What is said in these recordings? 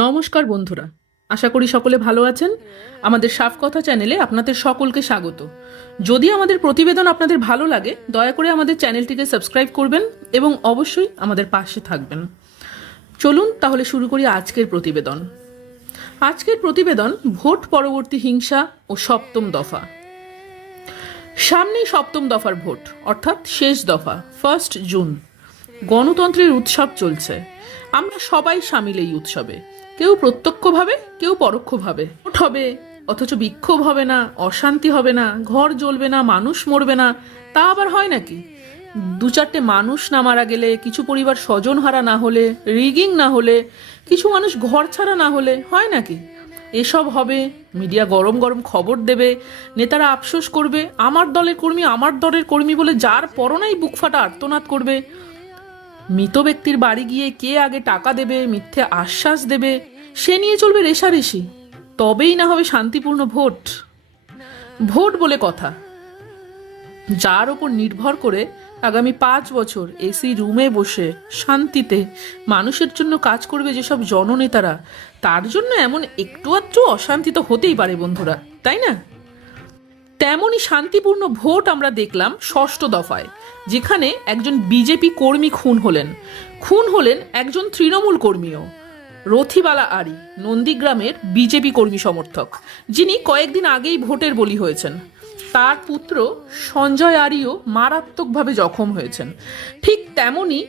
নমস্কার বন্ধুরা, আশা করি সকলে ভালো আছেন। আমাদের সাফ কথা চ্যানেলে আপনাদের সকলকে স্বাগত। যদি আমাদের প্রতিবেদন আপনাদের ভালো লাগে, দয়া করে আমাদের চ্যানেলটিকে সাবস্ক্রাইব করবেন এবং অবশ্যই আমাদের পাশে থাকবেন। চলুন তাহলে শুরু করি আজকের প্রতিবেদন। আজকের প্রতিবেদন ভোট পরবর্তী হিংসা ও সপ্তম দফা। সামনেই সপ্তম দফার ভোট, অর্থাৎ শেষ দফা 1 জুন। গণতন্ত্রের উৎসব চলছে, আমরা সবাই সামিল এই উৎসবে, কেউ প্রত্যক্ষভাবে কেউ পরোক্ষভাবে। ভোট হবে অথচ বিক্ষোভ হবে না, অশান্তি হবে না, ঘর জ্বলবে না, মানুষ মরবে না, তা আবার হয় নাকি? দু চারটে মানুষ না মারা গেলে, কিছু পরিবার স্বজন হারা না হলে, রিগিং না হলে, কিছু মানুষ ঘর ছাড়া না হলে হয় নাকি? এসব হবে, মিডিয়া গরম গরম খবর দেবে, নেতারা আফসোস করবে, আমার দলের কর্মী বলে যার পরনাই বুক ফাটা আর্তনাদ করবে। মৃত ব্যক্তির বাড়ি গিয়ে কে আগে টাকা দেবে, মিথ্যে আশ্বাস দেবে, সে নিয়ে চলবে রেষারেষি। তবেই না হবে শান্তিপূর্ণ ভোট। ভোট বলে কথা, যার ওপর নির্ভর করে আগামী 5 বছর এসি রুমে বসে শান্তিতে মানুষের জন্য কাজ করবে যেসব জননেতারা, তার জন্য এমন একটু আধটু অশান্তি তো হতেই পারে বন্ধুরা, তাই না? তেমনই শান্তিপূর্ণ ভোট আমরা দেখলাম 6ষ্ঠ দফায়, যেখানে একজন বিজেপি কর্মী খুন হলেন একজন তৃণমূল কর্মীও। রথিবালা আরি, নন্দীগ্রামের বিজেপি কর্মী সমর্থক, যিনি কয়েকদিন আগেই ভোটের বলি হয়েছেন। তার পুত্র সঞ্জয় আরিও মারাত্মকভাবে জখম হয়েছেন। ঠিক তেমনি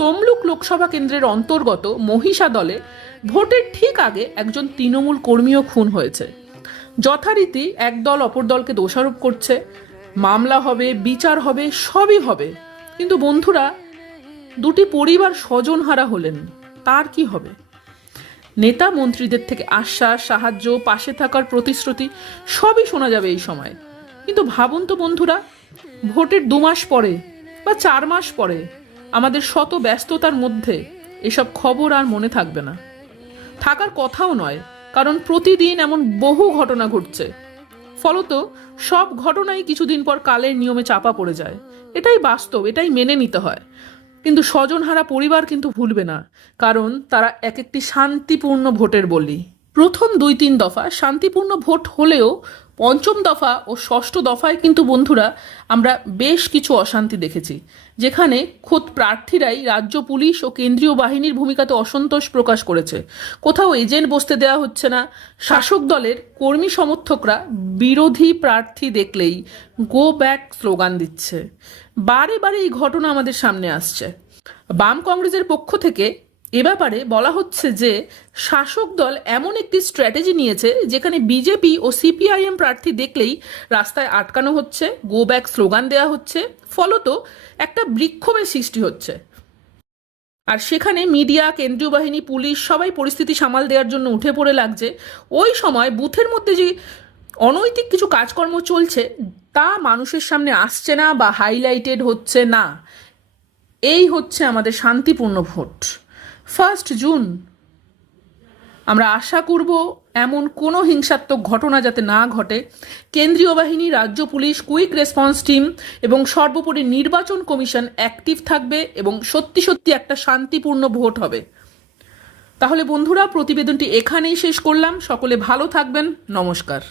তমলুক লোকসভা কেন্দ্রের অন্তর্গত মহিষা দলে ভোটের ঠিক আগে একজন তৃণমূল কর্মীও খুন হয়েছে। যথারীতি এক দল অপর দলকে দোষারোপ করছে, মামলা হবে, বিচার হবে, সবই হবে। কিন্তু বন্ধুরা, দুটি পরিবার স্বজনহারা হলেন, তার কি হবে? নেতা মন্ত্রীদের থেকে আশ্বাস, সাহায্য, পাশে থাকার প্রতিশ্রুতি সবই শোনা যাবে এই সময়। কিন্তু ভাবুন তো বন্ধুরা, ভোটের 2 মাস পরে বা 4 মাস পরে আমাদের শত ব্যস্ততার মধ্যে এসব খবর আর মনে থাকবে না, থাকার কথাও নয়, কারণ প্রতিদিন এমন বহু ঘটনা ঘটছে। ফলত সব ঘটনাই কিছুদিন পর কালের নিয়মে চাপা পড়ে যায়। এটাই বাস্তব, এটাই মেনে নিতে হয়। কিন্তু স্বজনহারা পরিবার কিন্তু ভুলবে না, কারণ তারা এক একটি শান্তিপূর্ণ ভোটের বলি। প্রথম 2-3 দফা শান্তিপূর্ণ ভোট হলেও 5ম দফা ও 6ষ্ঠ দফায় কিন্তু বন্ধুরা আমরা বেশ কিছু অশান্তি দেখেছি, যেখানে খোদ প্রার্থীরাই রাজ্য পুলিশ ও কেন্দ্রীয় বাহিনীর ভূমিকাতে অসন্তোষ প্রকাশ করেছে। কোথাও এজেন্ট বসতে দেওয়া হচ্ছে না, শাসক দলের কর্মী সমর্থকরা বিরোধী প্রার্থী দেখলেই গো ব্যাক স্লোগান দিচ্ছে। বারে বারে এই ঘটনা আমাদের সামনে আসছে। বাম কংগ্রেসের পক্ষ থেকে এ ব্যাপারে বলা হচ্ছে যে শাসক দল এমন একটি স্ট্র্যাটেজি নিয়েছে, যেখানে বিজেপি ও সিপিআইএম প্রার্থী দেখলেই রাস্তায় আটকানো হচ্ছে, গো ব্যাক স্লোগান দেওয়া হচ্ছে, ফলত একটা বিক্ষোভের সৃষ্টি হচ্ছে। আর সেখানে মিডিয়া, কেন্দ্রীয় বাহিনী, পুলিশ সবাই পরিস্থিতি সামাল দেওয়ার জন্য উঠে পড়ে লাগছে। ওই সময় বুথের মধ্যে যে অনৈতিক কিছু কাজকর্ম চলছে তা মানুষের সামনে আসছে না বা হাইলাইটেড হচ্ছে না। এই হচ্ছে আমাদের শান্তিপূর্ণ ভোট 1 জুন। আমরা আশা করব এমন কোনো হিংসাত্মক ঘটনা যাতে না ঘটে। কেন্দ্রীয় বাহিনী, রাজ্য পুলিশ, কুইক রেসপন্স টিম এবং সর্বোপরি নির্বাচন কমিশন অ্যাক্টিভ থাকবে এবং সত্যি সত্যি একটা শান্তিপূর্ণ ভোট হবে। তাহলে বন্ধুরা, প্রতিবেদনটি এখানেই শেষ করলাম। সকলে ভালো থাকবেন। নমস্কার।